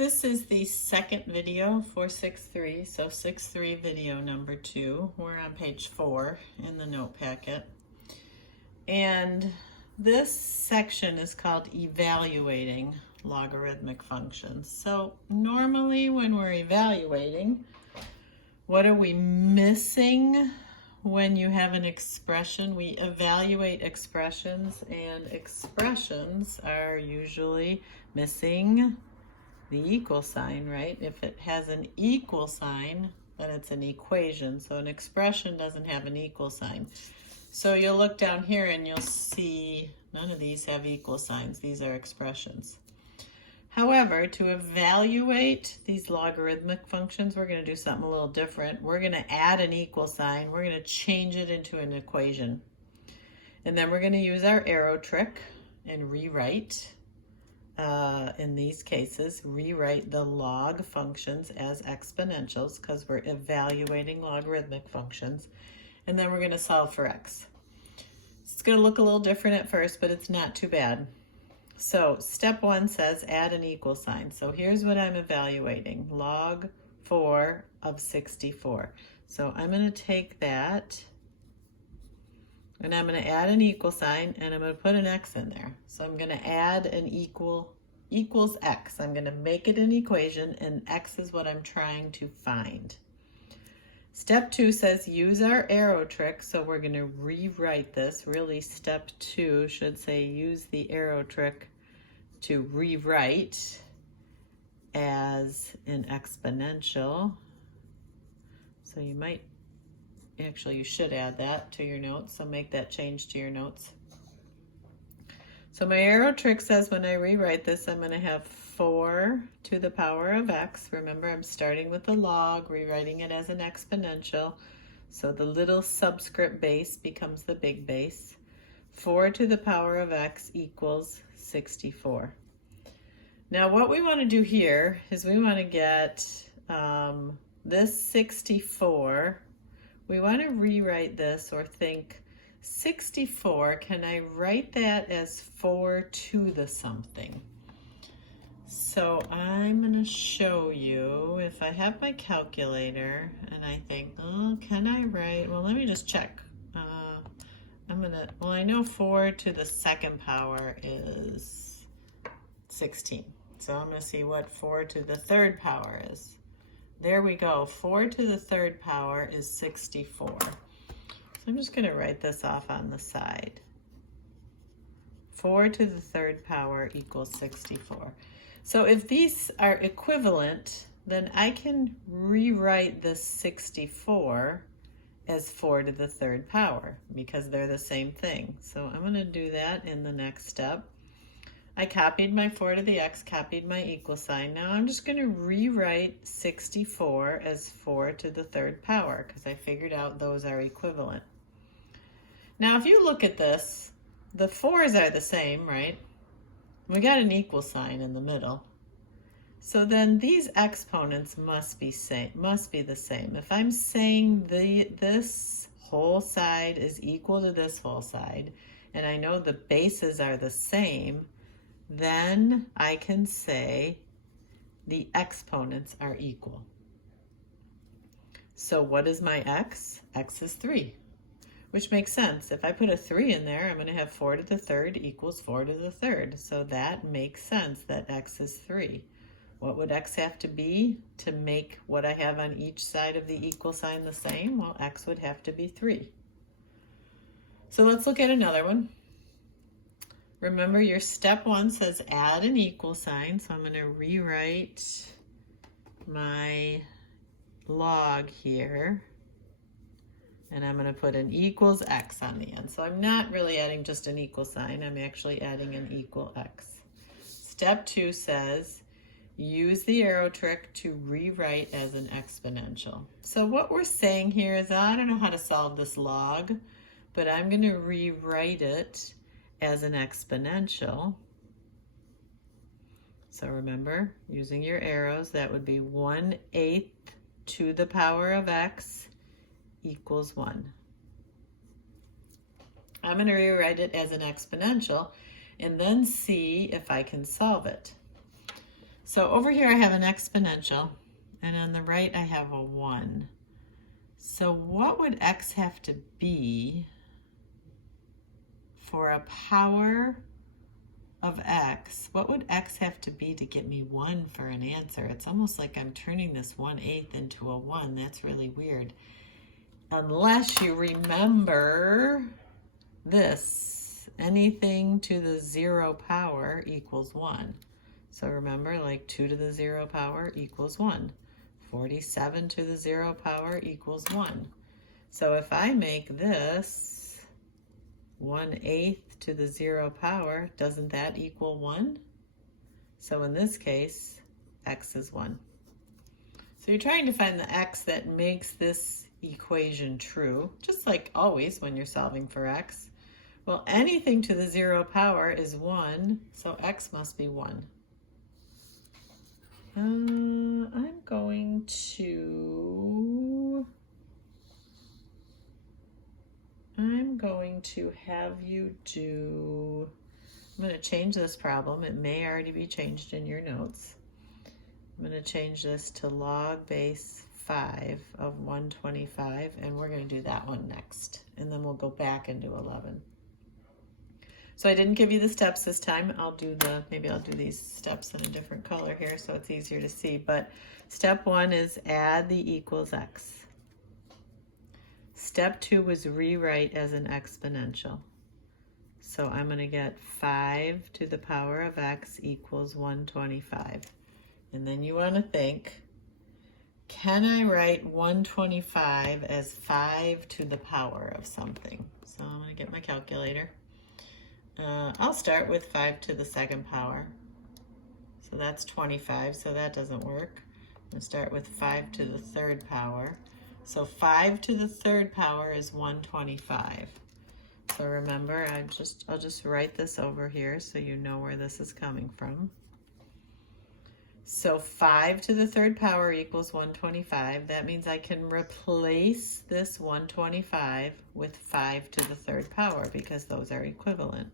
This is the second video for 6-3, so 6-3 video number 2. We're on page 4 in the note packet. And this section is called evaluating logarithmic functions. So normally when we're evaluating, what are we missing when you have an expression? We evaluate expressions, and expressions are usually missing the equal sign, right? If it has an equal sign, then it's an equation. So an expression doesn't have an equal sign. So you'll look down here and you'll see none of these have equal signs. These are expressions. However, to evaluate these logarithmic functions, we're going to do something a little different. We're going to add an equal sign. We're going to change it into an equation. And then we're going to use our arrow trick and rewrite, in these cases, rewrite the log functions as exponentials because we're evaluating logarithmic functions. And then we're going to solve for x. It's going to look a little different at first, but it's not too bad. So step 1 says add an equal sign. So here's what I'm evaluating, log 4 of 64. So I'm going to take that and I'm going to add an equal sign and I'm going to put an x in there. So I'm going to add an equals x. I'm going to make it an equation, and x is what I'm trying to find. Step 2 says use our arrow trick, so we're going to rewrite this. Really, step 2 should say use the arrow trick to rewrite as an exponential. So you might, actually you should add that to your notes, so make that change to your notes. So my arrow trick says when I rewrite this, I'm going to have 4 to the power of x. Remember, I'm starting with the log, rewriting it as an exponential. So the little subscript base becomes the big base. 4 to the power of x equals 64. Now what we want to do here is we want to get this 64. We want to rewrite this or think 64, can I write that as 4 to the something? So I'm going to show you if I have my calculator and I think, oh, can I write? Well, let me just check. Well, I know 4 to the second power is 16. So I'm going to see what 4 to the third power is. There we go. 4 to the third power is 64. So I'm just going to write this off on the side. 4 to the third power equals 64. So if these are equivalent, then I can rewrite this 64 as 4 to the third power because they're the same thing. So I'm going to do that in the next step. I copied my 4 to the x, copied my equal sign. Now I'm just going to rewrite 64 as 4 to the third power because I figured out those are equivalent. Now if you look at this, the 4's are the same, right? We got an equal sign in the middle. So then these exponents must be the same. If I'm saying this whole side is equal to this whole side, and I know the bases are the same, then I can say the exponents are equal. So what is my x? X is 3. Which makes sense. If I put a 3 in there, I'm going to have 4 to the third equals 4 to the third. So that makes sense that x is 3. What would x have to be to make what I have on each side of the equal sign the same? Well, x would have to be 3. So let's look at another one. Remember, your step 1 says add an equal sign. So I'm going to rewrite my log here. And I'm going to put an equals x on the end. So I'm not really adding just an equal sign. I'm actually adding an equal x. Step 2 says use the arrow trick to rewrite as an exponential. So what we're saying here is I don't know how to solve this log, but I'm going to rewrite it as an exponential. So remember, using your arrows, that would be 1/8 to the power of x equals 1. I'm going to rewrite it as an exponential and then see if I can solve it. So over here I have an exponential, and on the right I have a 1. So what would x have to be for a power of x? What would x have to be to get me 1 for an answer? It's almost like I'm turning this 1/8 into a 1. That's really weird. Unless you remember this, anything to the 0 power equals 1. So remember, like 2 to the 0 power equals 1. 47 to the 0 power equals 1. So if I make this 1/8 to the 0 power, doesn't that equal 1? So in this case, x is 1. So you're trying to find the x that makes this equation true, just like always when you're solving for x. Well, anything to the 0 power is 1, so x must be 1. I'm going to have you do, I'm going to change this problem. It may already be changed in your notes. I'm going to change this to log base 5 of 125, and we're going to do that one next. And then we'll go back and do 11. So I didn't give you the steps this time. Maybe I'll do these steps in a different color here so it's easier to see. But step 1 is add the equals x. Step 2 was rewrite as an exponential. So I'm going to get 5 to the power of x equals 125. And then you want to think, can I write 125 as 5 to the power of something? So I'm going to get my calculator. I'll start with 5 to the 2nd power. So that's 25, so that doesn't work. I'm going to start with 5 to the 3rd power. So 5 to the 3rd power is 125. So remember, I'll just write this over here so you know where this is coming from. So 5 to the 3rd power equals 125. That means I can replace this 125 with 5 to the 3rd power because those are equivalent.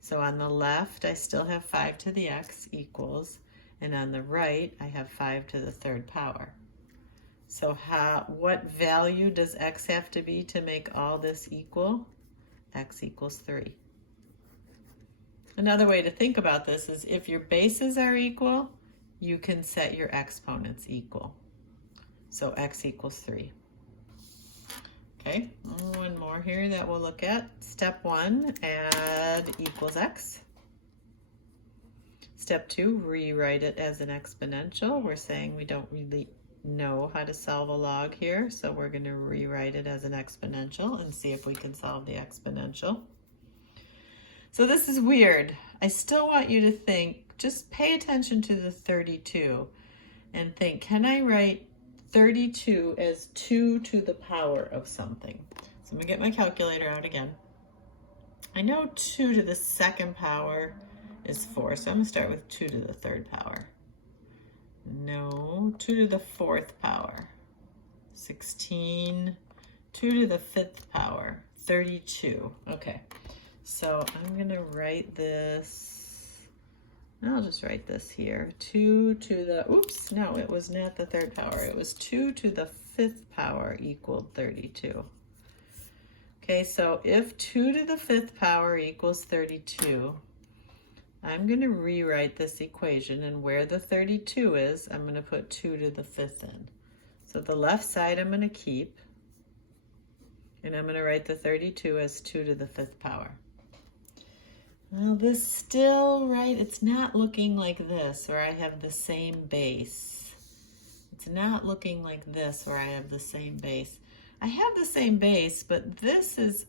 So on the left, I still have 5 to the x equals, and on the right, I have 5 to the 3rd power. So what value does x have to be to make all this equal? X equals 3. Another way to think about this is if your bases are equal, you can set your exponents equal. So x equals 3. Okay, one more here that we'll look at. Step 1, add equals x. Step 2, rewrite it as an exponential. We're saying we don't really know how to solve a log here, so we're going to rewrite it as an exponential and see if we can solve the exponential. So this is weird. I still want you to think, just pay attention to the 32 and think, can I write 32 as 2 to the power of something? So I'm going to get my calculator out again. I know 2 to the 2nd power is 4, so I'm going to start with 2 to the 3rd power. No, 2 to the 4th power, 16, 2 to the 5th power, 32. Okay, so I'm going to write this, I'll just write this here, 2 to the, oops, no, it was not the 3rd power. It was 2 to the 5th power equaled 32. Okay, so if 2 to the 5th power equals 32, I'm going to rewrite this equation, and where the 32 is, I'm going to put 2 to the 5th in. So the left side I'm going to keep, and I'm going to write the 32 as 2 to the 5th power. Well, this still, right, it's not looking like this, where I have the same base. It's not looking like this, where I have the same base. I have the same base, but this is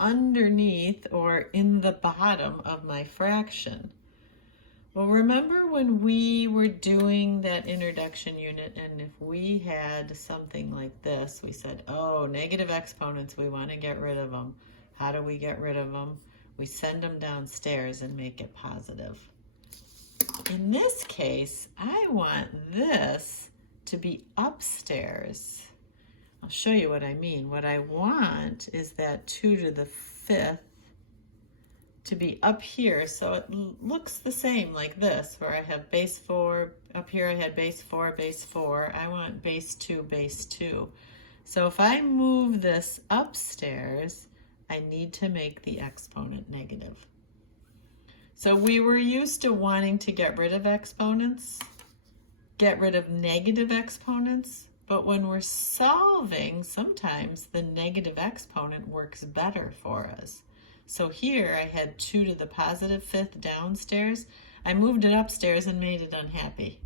underneath or in the bottom of my fraction. Well, remember when we were doing that introduction unit, and if we had something like this, we said, oh, negative exponents, we want to get rid of them. How do we get rid of them? We send them downstairs and make it positive. In this case, I want this to be upstairs. I'll show you what I mean. What I want is that 2 to the 5th to be up here, so it looks the same like this, where I have base 4, up here I had base 4, base 4. I want base 2, base 2. So if I move this upstairs, I need to make the exponent negative. So we were used to wanting to get rid of exponents, get rid of negative exponents, but when we're solving, sometimes the negative exponent works better for us. So here I had 2 to the positive 5th downstairs. I moved it upstairs and made it unhappy.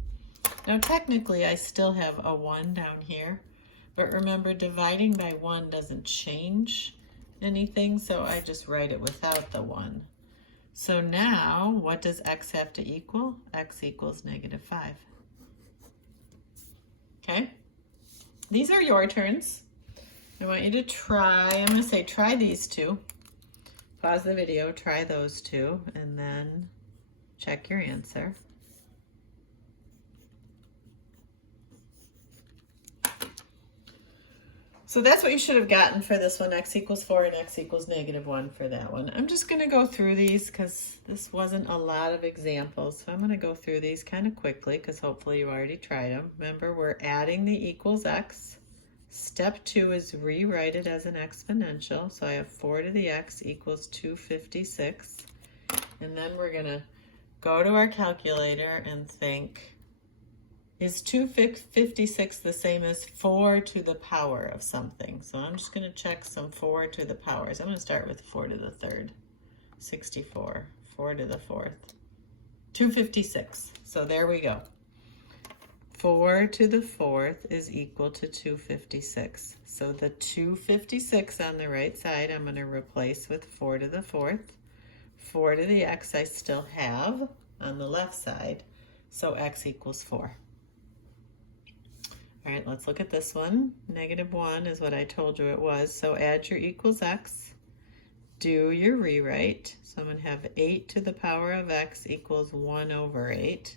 Now technically I still have a 1 down here, but remember dividing by 1 doesn't change anything, so I just write it without the 1. So now what does x have to equal? X equals -5. Okay, these are your turns. I want you to try, I'm going to say try these 2. Pause the video, try those 2, and then check your answer. So that's what you should have gotten for this one, x equals 4 and x equals -1 for that one. I'm just going to go through these because this wasn't a lot of examples. So I'm going to go through these kind of quickly because hopefully you already tried them. Remember, we're adding the equals x. Step 2 is rewrite it as an exponential. So I have 4 to the x equals 256. And then we're going to go to our calculator and think, is 256 the same as 4 to the power of something? So I'm just going to check some 4 to the powers. I'm going to start with 4 to the 3rd. 64. 4 to the 4th. 256. So there we go. 4 to the 4th is equal to 256. So the 256 on the right side, I'm going to replace with 4 to the 4th. 4 to the x I still have on the left side. So x equals 4. All right, let's look at this one. -1 is what I told you it was. So add your equals x. Do your rewrite. So I'm going to have 8 to the power of x equals 1 over 8.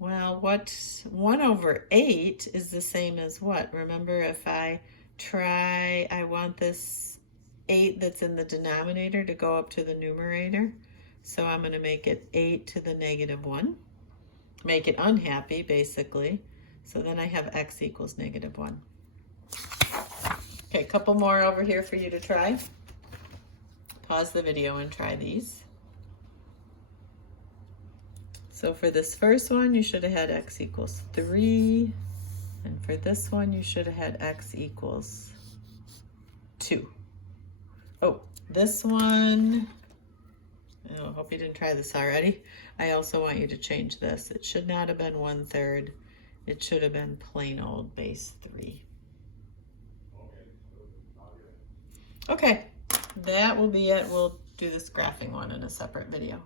Well, what 1 over 8 is the same as what? Remember, if I want this 8 that's in the denominator to go up to the numerator. So I'm going to make it 8 to the -1. Make it unhappy, basically. So then I have x equals -1. Okay, a couple more over here for you to try. Pause the video and try these. So for this first one, you should have had x equals 3. And for this one, you should have had x equals 2. Oh, this one, I hope you didn't try this already. I also want you to change this. It should not have been 1/3. It should have been plain old base 3. Okay, that will be it. We'll do this graphing one in a separate video.